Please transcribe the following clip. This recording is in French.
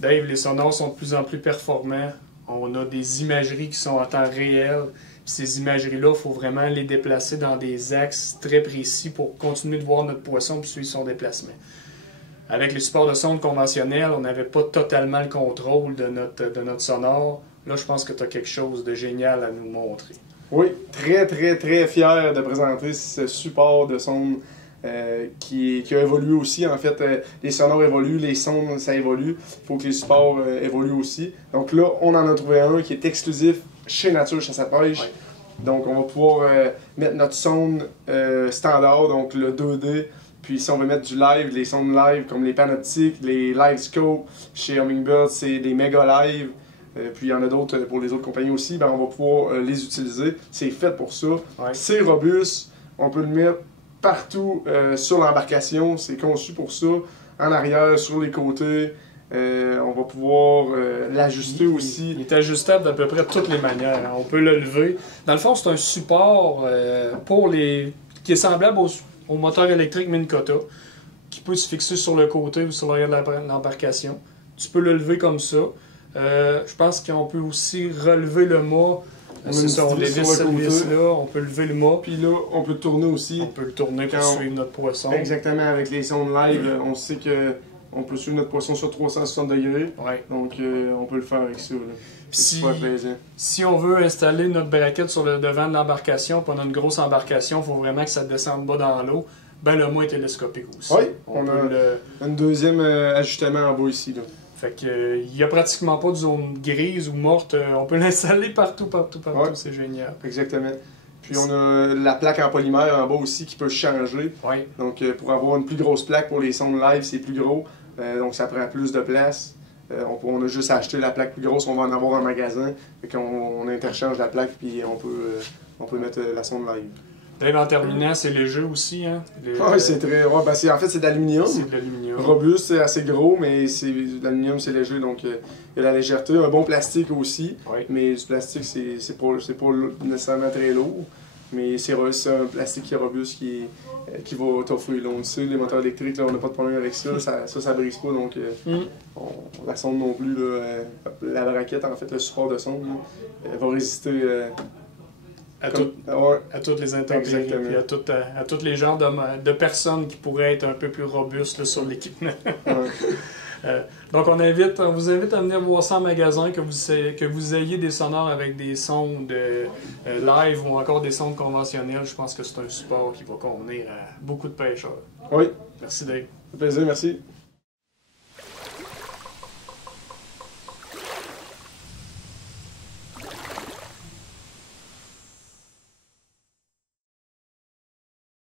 Dave, les sonores sont de plus en plus performants. On a des imageries qui sont en temps réel. Puis ces imageries-là, il faut vraiment les déplacer dans des axes très précis pour continuer de voir notre poisson et suivre son déplacement. Avec les supports de sonde conventionnels, on n'avait pas totalement le contrôle de notre sonore. Là, je pense que tu as quelque chose de génial à nous montrer. Oui, très, très, très fier de présenter ce support de sonde qui a évolué aussi. En fait, les sonores évoluent, les sondes, ça évolue. Il faut que les supports évoluent aussi. Donc là, on en a trouvé un qui est exclusif chez Nature Chasse à Pêche. Ouais. Donc, on va pouvoir mettre notre sonde standard, donc le 2D. Puis si on veut mettre du live, les sondes live comme les Panoptiques, les Live Scope, chez Humminbird, c'est des méga live. Puis il y en a d'autres pour les autres compagnies aussi, ben on va pouvoir les utiliser. C'est fait pour ça. Ouais. C'est robuste. On peut le mettre partout sur l'embarcation. C'est conçu pour ça. En arrière, sur les côtés. On va pouvoir l'ajuster aussi. Il est ajustable d'à peu près toutes les manières. Hein. On peut le lever. Dans le fond, c'est un support qui est semblable au moteur électrique Minn Kota, qui peut se fixer sur le côté ou sur l'arrière de l'embarcation. Tu peux le lever comme ça. Je pense qu'on peut aussi relever le mât. C'est ça, on dévisse cette vis-là, on peut lever le mât. Puis là, on peut le tourner aussi. On peut le tourner pour suivre notre poisson. Exactement, avec les sondes live, on sait que on peut suivre notre poisson sur 360 degrés. Ouais. Donc, on peut le faire avec ça. Si on veut installer notre braquette sur le devant de l'embarcation, puis on a une grosse embarcation, il faut vraiment que ça descende bas dans l'eau, ben le mât est télescopique aussi. Oui, on a un deuxième ajustement en bas ici. Là. Fait que il n'y a pratiquement pas de zone grise ou morte. On peut l'installer partout. Ouais. C'est génial. Exactement. Puis on a la plaque en polymère en bas aussi qui peut changer. Ouais. Donc pour avoir une plus grosse plaque pour les sondes live, c'est plus gros. Donc ça prend plus de place. On a juste à acheter la plaque plus grosse, on va en avoir en magasin. Fait qu'on interchange la plaque puis on peut mettre la sonde live. Dave, en terminant, c'est léger aussi. Hein? Oui, c'est très. Ouais, ben en fait, c'est d'aluminium. C'est de l'aluminium. Robuste, c'est assez gros, mais l'aluminium, c'est léger. Donc, il y a la légèreté. Un bon plastique aussi. Oui. Mais du plastique, c'est pas nécessairement très lourd. Mais c'est un plastique qui est robuste, qui va t'offrir. On le sait, les moteurs électriques, là, on n'a pas de problème avec ça. Ça brise pas. Donc, la sonde non plus. Là, la braquette, en fait, le support de sonde, elle va résister. À toutes les intempéries et à tous les genres de personnes qui pourraient être un peu plus robustes là, sur l'équipement. Donc on vous invite à venir voir ça en magasin, que vous ayez des sonores avec des sondes live ou encore des sondes conventionnelles. Je pense que c'est un support qui va convenir à beaucoup de pêcheurs. Oui. Merci Dave. Ça fait plaisir, merci.